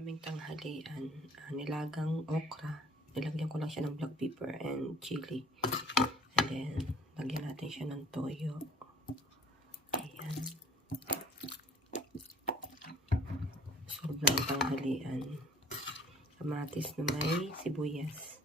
aming tanghalian, nilagang okra. Nilagyan ko lang siya ng black pepper and chili. And then, lagyan natin siya ng toyo. Ayan. Solve na ang tanghalian. Kamatis na may sibuyas.